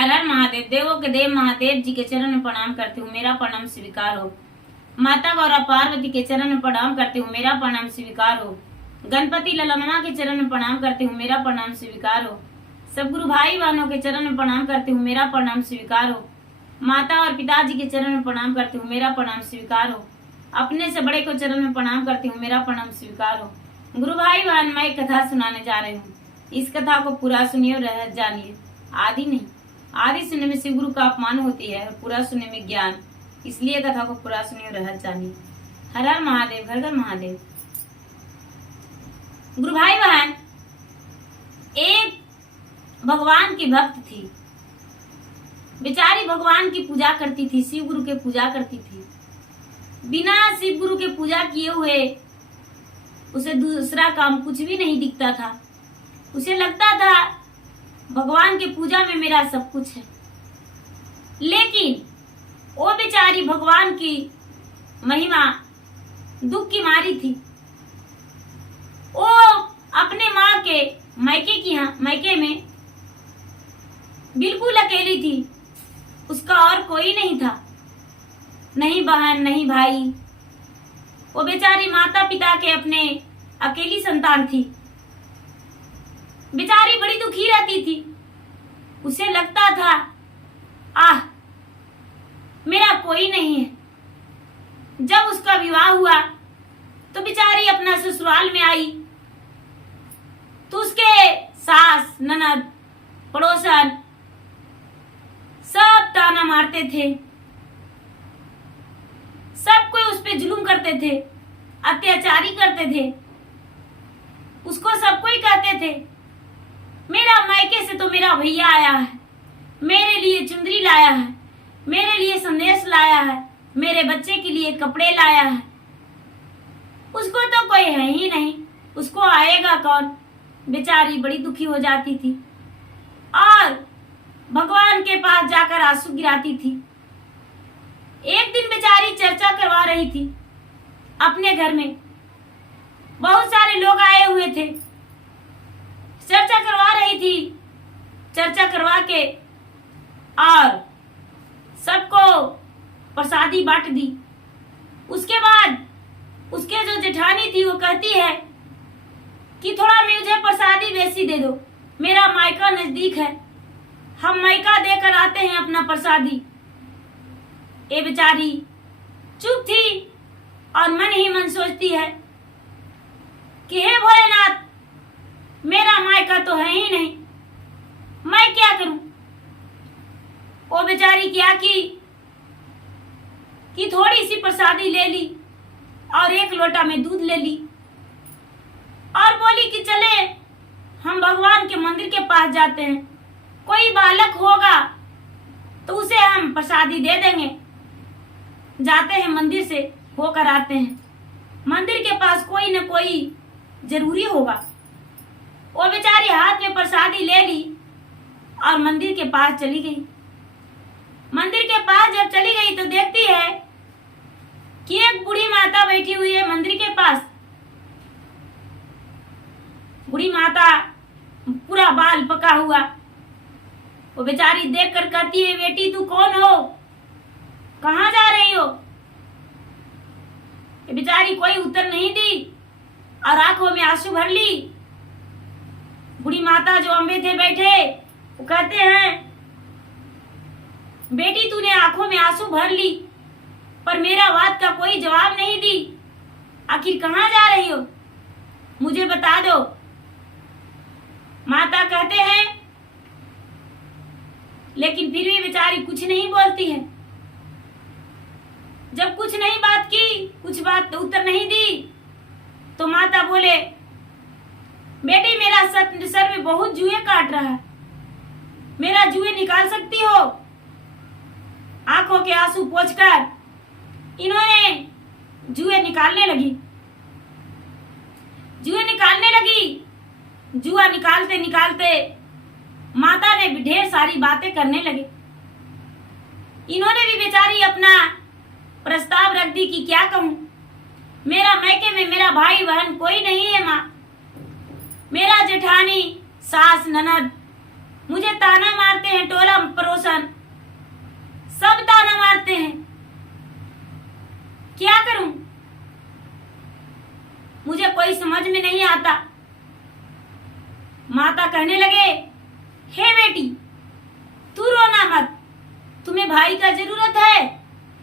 हर हर महादेव। देवों के देव महादेव जी के चरण में प्रणाम करती हूँ, मेरा प्रणाम स्वीकार हो। माता गौरा पार्वती के चरण में प्रणाम करती हूँ, मेरा प्रणाम स्वीकार हो। गणपति ललनमा के चरण में प्रणाम करती हूँ, मेरा प्रणाम स्वीकार हो। सब गुरु भाई बहनों के चरण में प्रणाम करती हूँ, मेरा प्रणाम स्वीकार हो। माता और पिताजी के चरण में प्रणाम करती हूँ, मेरा प्रणाम स्वीकार हो। अपने से बड़े को चरण में प्रणाम करती हूँ, मेरा प्रणाम स्वीकार हो। गुरु भाई बहन, मैं एक कथा सुनाने जा रही हूँ। इस कथा को पूरा सुनिए और रह जानिए। आदि नहीं, आदि सुनने में शिव गुरु का अपमान होती है और पूरा सुनने में ज्ञान, इसलिए कथा को पूरा सुनिए और रह जानिए। हर हर महादेव, घर घर महादेव। गुरु भाई बहन, एक भगवान की भक्त थी। बेचारी भगवान की पूजा करती थी, शिव गुरु के पूजा करती थी। बिना शिव गुरु के पूजा किए हुए उसे दूसरा काम कुछ भी नहीं दिखता था। उसे लगता था भगवान के पूजा में मेरा सब कुछ है। लेकिन वो बेचारी भगवान की महिमा दुख की मारी थी। वो अपने माँ के मायके में बिल्कुल अकेली थी। उसका और कोई नहीं था, नहीं बहन नहीं भाई। वो बेचारी माता पिता के अपने अकेली संतान थी। बेचारी बड़ी दुखी रहती थी। उसे लगता था आह, मेरा कोई नहीं है। जब उसका विवाह हुआ तो बेचारी अपना ससुराल में आई तो उसके सास ननद पड़ोसन सब ताना मारते थे। सब कोई उस पे जुल्म करते थे, अत्याचारी करते थे। उसको सब कोई कहते थे, मेरा मायके से तो मेरा भैया आया है, मेरे लिए चुंदरी लाया है, मेरे लिए संदेश लाया है, मेरे बच्चे के लिए कपड़े लाया है। उसको तो कोई है ही नहीं, उसको आएगा कौन। बेचारी बड़ी दुखी हो जाती थी और भगवान के पास जाकर आंसू गिराती थी। एक दिन बेचारी चर्चा करवा रही थी अपने घर में। बहुत सारे लोग आए हुए थे, चर्चा करवा रही थी। चर्चा करवा के और सबको प्रसादी बांट दी। उसके बाद उसके जो जेठानी थी वो कहती है कि थोड़ा मुझे प्रसादी वैसी दे दो, मेरा मायका नजदीक है, हम मायका देकर आते हैं अपना प्रसादी। ये बेचारी चुप थी और मन ही मन सोचती है कि हे भोलेनाथ, मेरा मायका तो है ही नहीं, मैं क्या करूं। वो बेचारी क्या कि थोड़ी सी प्रसादी ले ली और एक लोटा में दूध ले ली और बोली कि चले हम भगवान के मंदिर के पास जाते हैं, कोई बालक होगा तो उसे हम प्रसादी दे देंगे। जाते हैं मंदिर से होकर आते हैं, मंदिर के पास कोई न कोई जरूरी होगा। वो बेचारी हाथ में प्रसादी ले ली और मंदिर के पास चली गई। मंदिर के पास जब चली गई तो देखती है कि एक बूढ़ी माता बैठी हुई है मंदिर के पास। बूढ़ी माता पूरा बाल पका हुआ। वो बेचारी देखकर कहती है, बेटी तू कौन हो, कहाँ जा रही हो। ये बेचारी कोई उत्तर नहीं दी और आंखों में आंसू भर ली। बूढ़ी माता जो अम्बे थे बैठे वो कहते हैं, बेटी तूने आंखों में आंसू भर ली पर मेरा बात का कोई जवाब नहीं दी। आखिर कहाँ जा रही हो, मुझे बता दो। माता कहते हैं, लेकिन फिर भी बेचारी कुछ नहीं बोलती है। जब कुछ नहीं बात की, कुछ बात उत्तर नहीं दी तो माता बोले, बेटी मेरा सर में बहुत जुए काट रहा है, मेरा जुए निकाल सकती हो। आंखों के आंसू पोंछकर इन्होंने जुए निकालने लगी। जुआ निकालते निकालते माता ने भी ढेर सारी बातें करने लगे। इन्होंने भी बेचारी अपना प्रस्ताव रख दी कि क्या कहूं, मेरा मायके में मेरा भाई बहन कोई नहीं है माँ। मेरा जेठानी सास ननद मुझे ताना मारते हैं, टोला पड़ोस आता। माता कहने लगे, हे बेटी तू रोना मत, तुम्हें भाई का जरूरत है?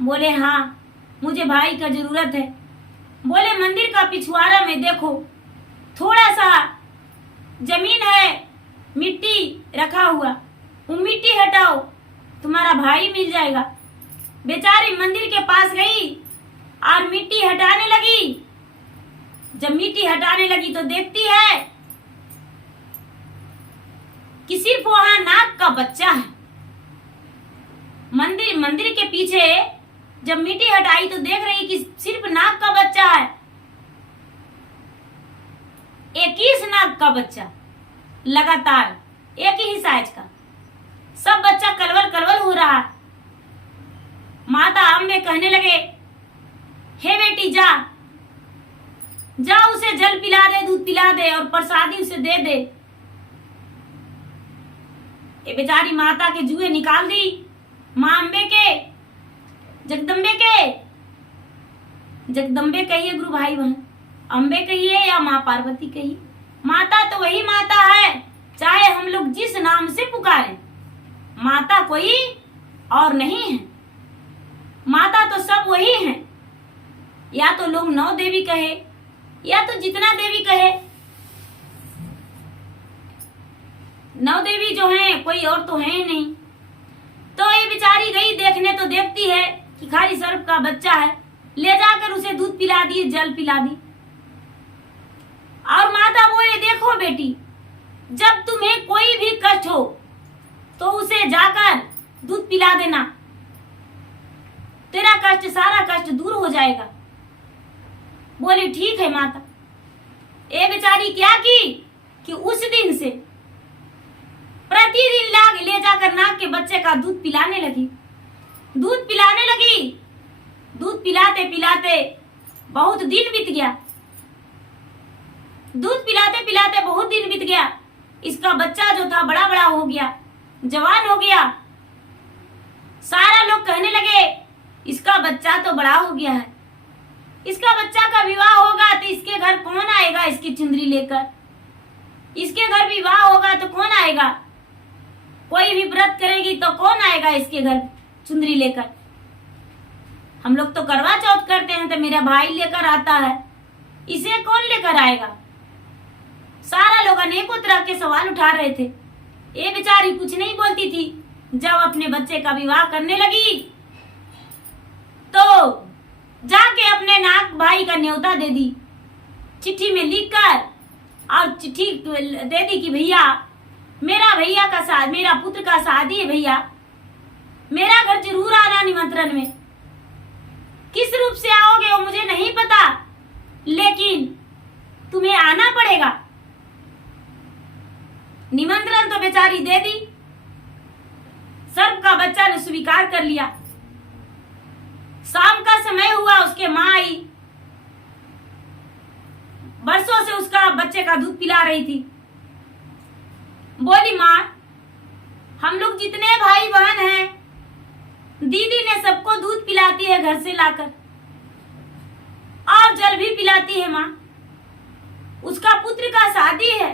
बोले हाँ मुझे भाई का जरूरत है। बोले मंदिर का पिछवाड़ा में देखो थोड़ा सा जमीन है, मिट्टी रखा हुआ, वो मिट्टी हटाओ तुम्हारा भाई मिल जाएगा। बेचारी मंदिर के पास गई और मिट्टी हटाने लगी। जब मिट्टी हटाने लगी तो देखती है कि सिर्फ वहां नाग का बच्चा है। मंदिर के पीछे जब मिट्टी हटाई तो देख रही कि सिर्फ नाग का बच्चा है, 21 नाग का बच्चा, लगातार एक ही साइज का। सब बच्चा कलवल कलवल हो रहा है। माता अम्बे कहने लगे, हे बेटी जा जा उसे जल पिला दे, दूध पिला दे और प्रसादी उसे दे दे। ये बेचारी माता के जुए निकाल दी। माँ अम्बे के, जगदम्बे कहिए गुरु भाई बहन, अम्बे कहिए या माँ पार्वती कहिए, माता तो वही माता है, चाहे हम लोग जिस नाम से पुकारें। माता कोई और नहीं है, माता तो सब वही है। या तो लोग 9 देवी कहे या तो जितना देवी कहे। 9 देवी जो हैं कोई और तो है ही नहीं। तो ये बेचारी गई देखने तो देखती है कि खाली सर्प का बच्चा है, ले जाकर उसे दूध पिला दिए, जल पिला दी। और माता बोले, देखो बेटी जब तुम्हें कोई भी कष्ट हो तो उसे जाकर दूध पिला देना, तेरा कष्ट सारा कष्ट दूर हो जाएगा। बोली ठीक है माता। ये बेचारी क्या की कि उस दिन से प्रतिदिन लाग ले जाकर नाग के बच्चे का दूध पिलाने लगी। दूध पिलाते पिलाते बहुत दिन बीत गया। दूध पिलाते पिलाते बहुत दिन बीत गया। इसका बच्चा जो था बड़ा बड़ा हो गया, जवान हो गया। सारा लोग कहने लगे इसका बच्चा तो बड़ा हो गया है, इसका बच्चा का विवाह होगा तो इसके घर कौन आएगा इसकी चुंदरी लेकर? इसके घर विवाह होगा तो कौन आएगा? कोई भी व्रत करेगी तो कौन आएगा इसके घर चुंदरी लेकर? हम लोग तो करवा चौथ करते हैं तो मेरा भाई लेकर आता है, इसे कौन लेकर आएगा? सारा लोग अनेकों तरह के सवाल उठा रहे थे। ये बेचारी कुछ नहीं बोलती थी। जब अपने बच्चे का विवाह करने लगी तो जाके अपने नाग भाई का न्योता दे दी, चिट्ठी में लिखकर, और चिट्ठी दे दी कि भैया मेरा पुत्र का शादी है, भैया मेरा घर जरूर आना निमंत्रण में। किस रूप से आओगे वो मुझे नहीं पता, लेकिन तुम्हें आना पड़ेगा। निमंत्रण तो बेचारी दे दी। सर्प का बच्चा ने स्वीकार कर लिया। शाम का समय हुआ, उसके माँ आई, बरसों से उसका बच्चे का दूध पिला रही थी। बोली माँ हम लोग जितने भाई बहन हैं, दीदी ने सबको दूध पिलाती है घर से लाकर, और जल भी पिलाती है। माँ उसका पुत्र का शादी है,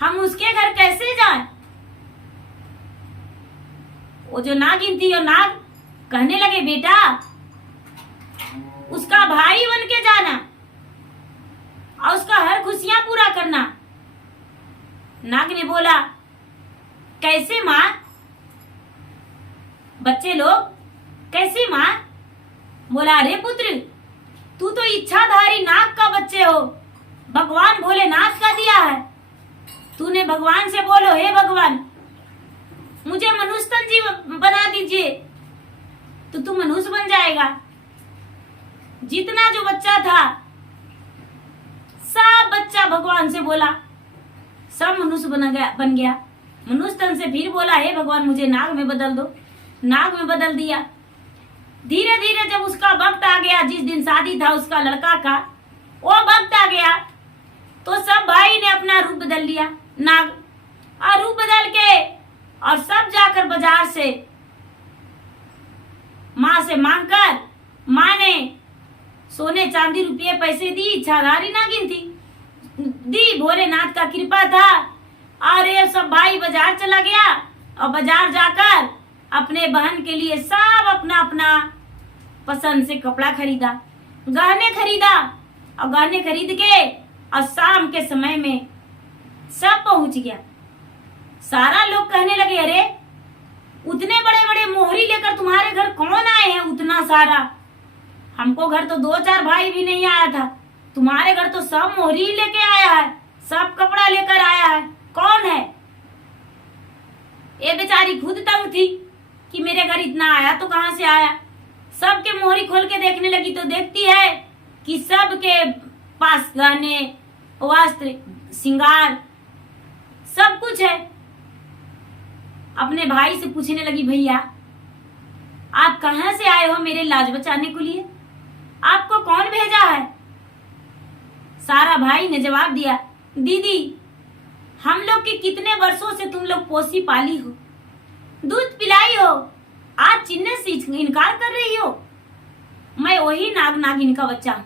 हम उसके घर कैसे जाएं? वो जो नागिन थी, वो नाग कहने लगे बेटा उसका भाई बन के जाना और उसका हर खुशियां पूरा करना। नाग ने बोला कैसे माँ? बच्चे लोग कैसे माँ? बोला अरे पुत्र तू तो इच्छाधारी नाग का बच्चे हो, भगवान भोलेनाथ का दिया है। तूने भगवान से बोलो हे भगवान मुझे मनुष्य तन जीव बना दीजिए, तो तू मनुष्य बन जाएगा। जितना जो बच्चा था सब बच्चा भगवान से बोला, सब मनुष्य बन गया। मनुष्य तन से फिर बोला हे भगवान मुझे नाग में बदल दो, नाग में बदल दिया। धीरे धीरे जब उसका वक्त आ गया, जिस दिन शादी था उसका लड़का का, वो वक्त आ गया तो सब भाई ने अपना रूप बदल लिया नाग, और रूप बदल के और सब जाकर बाजार से माँ से मांगकर, माँ ने सोने चांदी रुपये पैसे दी, इच्छाधारी नागिन थी, दी, भोलेनाथ का कृपा था। और ये सब भाई बाजार चला गया और बाजार जाकर अपने बहन के लिए सब अपना अपना पसंद से कपड़ा खरीदा, गहने खरीदा, और गहने खरीद के और शाम के समय में सब पहुंच गया। सारा लोग कहने लगे, अरे उतने बड़े बड़े मोहरी लेकर तुम्हारे घर कौन आए हैं उतना सारा? हमको घर तो 2-4 भाई भी नहीं आया था, तुम्हारे घर तो सब मोहरी लेके आया है, सब कपड़ा लेकर आया है, कौन है? ये बेचारी खुद तंग थी कि मेरे घर इतना आया तो कहां से आया। सबके मोहरी खोल के देखने लगी तो देखती है कि सबके पास गहने, वस्त्र, श्रृंगार सब कुछ है। अपने भाई से पूछने लगी, भैया आप कहां से आए हो मेरे लाज बचाने के लिए? आपको कौन भेजा है? सारा भाई ने जवाब दिया, दीदी हम लोग की कितने वर्षों से तुम लोग पोसी पाली हो, दूध पिलाई हो, आज चिन्ने से इनकार कर रही हो? मैं वही नाग नागिन का बच्चा हूं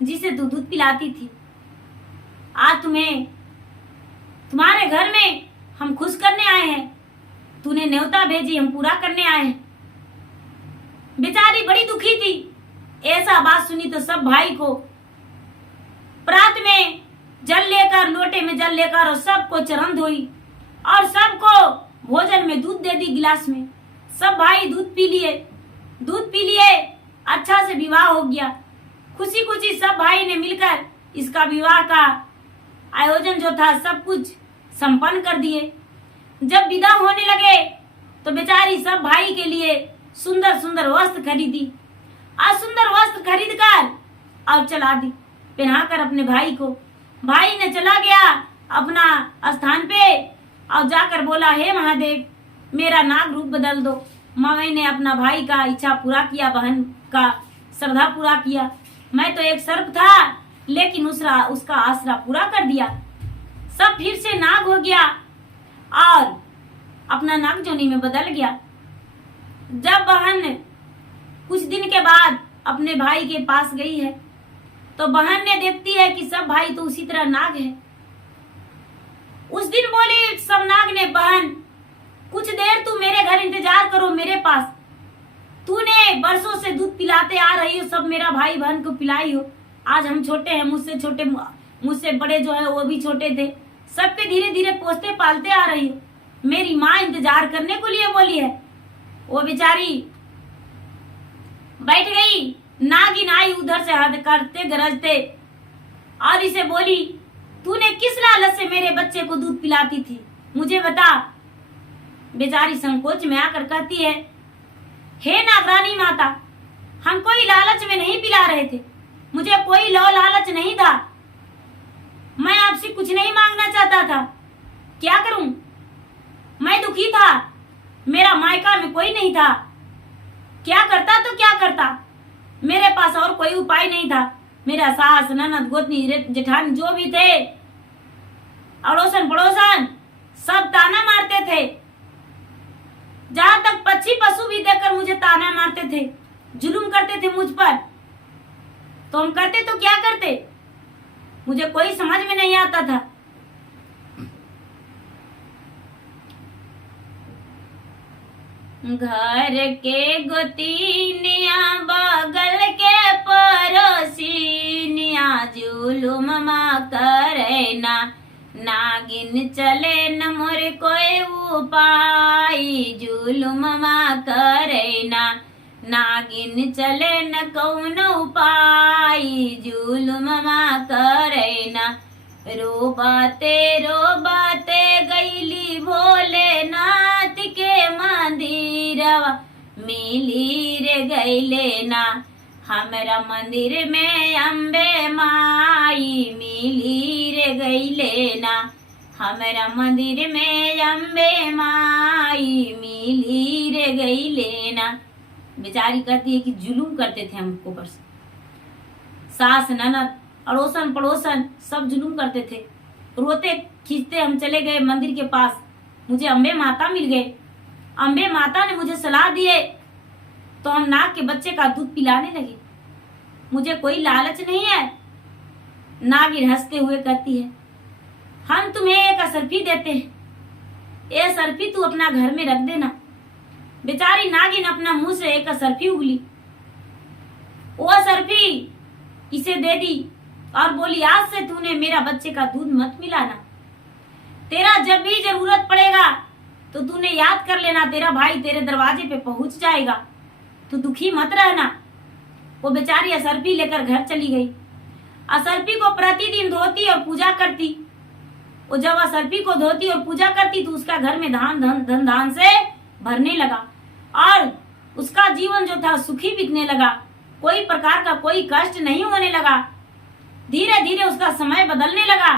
जिसे तू दूध पिलाती थी। आज तुम्हारे घर में हम खुश करने आए हैं, तूने न्योता भेजी, हम पूरा करने आए हैं। बेचारी बड़ी दुखी थी। ऐसा बात सुनी तो सब भाई को प्रात में जल लेकर, लोटे में जल लेकर, और सबको चरण धोई और सबको भोजन में दूध दे दी गिलास में। सब भाई दूध पी लिए, अच्छा से विवाह हो गया। खुशी खुशी सब भाई ने मिलकर इसका विवाह का आयोजन जो था सब कुछ संपन्न कर दिए। जब विदा होने लगे तो बेचारी सब भाई के लिए सुंदर सुंदर वस्त्र खरीदी और सुंदर वस्त्र खरीद कर और चला दी, पहनाकर अपने भाई को। भाई ने चला गया अपना स्थान पे और जाकर बोला, हे महादेव मेरा नाग रूप बदल दो। मैंने अपना भाई का इच्छा पूरा किया, बहन का श्रद्धा पूरा किया। मैं तो एक सर्प था लेकिन उसका आसरा पूरा कर दिया। सब फिर से नाग हो गया और अपना नाग जोनी में बदल गया। जब बहन कुछ दिन के बाद अपने भाई के पास गई है तो बहन ने देखती है कि सब भाई तो उसी तरह नाग है। उस दिन बोली सब नाग ने, बहन कुछ देर तू मेरे घर इंतजार करो मेरे पास। तूने बरसों से दूध पिलाते आ रही हो, सब मेरा भाई बहन को पिलाई हो। आज हम छोटे हैं, मुझसे बड़े जो है वो भी छोटे थे, सबके धीरे धीरे पोसते पालते आ रही हो। मेरी माँ इंतजार करने को लिए बोली है। वो बेचारी बैठ गई। नागिन आई उधर से हद करते गरजते और इसे बोली, तूने किस लालच से मेरे बच्चे को दूध पिलाती थी, मुझे बता। बेचारी संकोच में आकर कहती है, हे नागरानी माता, हम कोई लालच में नहीं पिला रहे थे, मुझे कोई लालच नहीं था। मैं आपसे कुछ नहीं मांगना चाहता था, क्या करूं? मैं दुखी था, मेरा मायका में कोई नहीं था। क्या करता तो क्या करता, मेरे पास और कोई उपाय नहीं था। मेरा सास, ननद, गोतनी, जेठानी जो भी थे, अड़ोसन पड़ोसन सब ताना मारते थे। जहां तक पक्षी पशु भी देखकर मुझे ताना मारते थे, जुल्म करते थे मुझ पर। तो हम करते तो क्या करते, मुझे कोई समझ में नहीं आता था। घर के गोतीनिया, बगल के पड़ोसीनिया, जुलुम करे ना, नागिन चले न मोर कोई उपाय। जुलुम करे ना, नागिन चले न कौन उपाय। जुलुम करे ना, रोबाते रोबाते गईली भोलेनाथ के मंदिरवा, मिली रे गईले ना, हमरा मंदिर में अम्बे माई। मिली रे गईले ना, हमरा मंदिर में अम्बे माई। मिली रे गईले ना। बेचारी कहती है कि जुलूम करते थे हमको पर, सास ननद अड़ोसन पड़ोसन सब जुलूम करते थे। रोते खींचते हम चले गए मंदिर के पास, मुझे अम्बे माता मिल गए। अम्बे माता ने मुझे सलाह दिए तो हम नाग के बच्चे का दूध पिलाने लगे। मुझे कोई लालच नहीं है। नागिन हंसते हुए कहती है, हम तुम्हें एक असरफी देते हैं, ये असरफी तू अपना घर में रख देना। बेचारी नागिन अपना मुंह से एक असरफी उगली, वो असरफी इसे दे दी और बोली, आज से तूने मेरा बच्चे का दूध मत मिलाना। तेरा जब भी जरूरत पड़ेगा तो तूने याद कर लेना, तेरा भाई तेरे दरवाजे पे पहुंच जाएगा, तू दुखी मत रहना। वो बेचारी असरफी लेकर घर चली गई। असरफी को प्रतिदिन धोती और पूजा करती। वो जब असरफी को धोती और पूजा करती तो उसका घर में धन धान से भरने लगा और उसका जीवन जो था सुखी बीतने लगा। कोई प्रकार का कोई कष्ट नहीं होने लगा। धीरे धीरे उसका समय बदलने लगा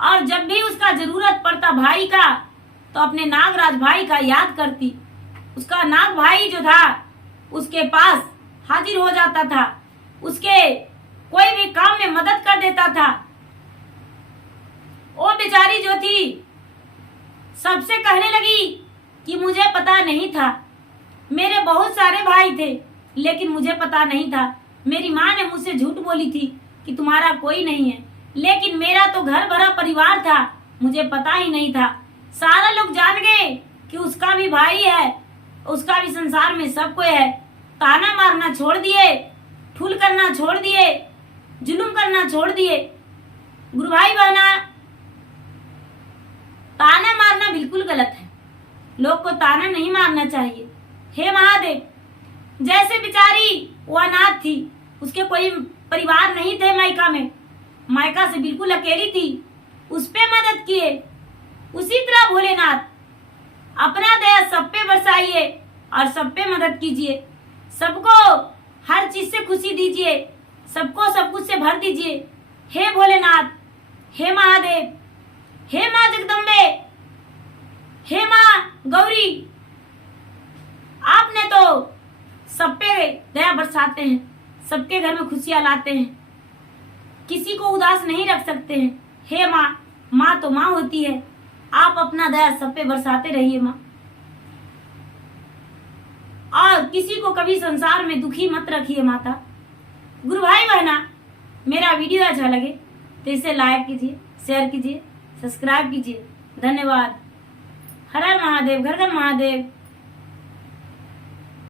और जब भी उसका जरूरत पड़ता भाई का तो अपने नागराज भाई का याद करती। उसका नाग भाई जो था उसके पास हाजिर हो जाता था, उसके कोई भी काम में मदद कर देता था। वो बेचारी जो थी सबसे कहने लगी कि मुझे पता नहीं था, मेरे बहुत सारे भाई थे लेकिन मुझे पता नहीं था। मेरी माँ ने मुझसे झूठ बोली थी कि तुम्हारा कोई नहीं है, लेकिन मेरा तो घर भरा परिवार था, मुझे पता ही नहीं था। सारा लोग जान गए कि उसका भी भाई है, उसका भी संसार में सब कोई है। ताना मारना छोड़ दिए, ठुल करना छोड़ दिए, जुलुम करना छोड़ दिए। गुरु भाई बहना, ताना मारना बिल्कुल गलत है, लोग को ताना नहीं मारना चाहिए। हे महादेव, जैसे बेचारी वो अनाथ थी, उसके कोई परिवार नहीं थे मायका में, मायका से बिल्कुल अकेली थी, उस पे मदद किए। उसी तरह भोलेनाथ अपना दया सब पे बरसाइए और सब पे मदद कीजिए। सबको हर चीज से खुशी दीजिए, सबको सब कुछ से भर दीजिए। हे भोलेनाथ, हे महादेव, हे माँ जगदम्बे, हे माँ गौरी, आपने तो सब पे दया बरसाते हैं, सबके घर में खुशियां लाते हैं, किसी को उदास नहीं रख सकते हैं। हे माँ, माँ तो माँ होती है, आप अपना दया सब पे बरसाते रहिए माँ, और किसी को कभी संसार में दुखी मत रखिए माता। गुरु भाई बहना, मेरा वीडियो अच्छा लगे तो इसे लाइक कीजिए, शेयर कीजिए, सब्सक्राइब कीजिए। धन्यवाद। हर हर महादेव, घर घर महादेव।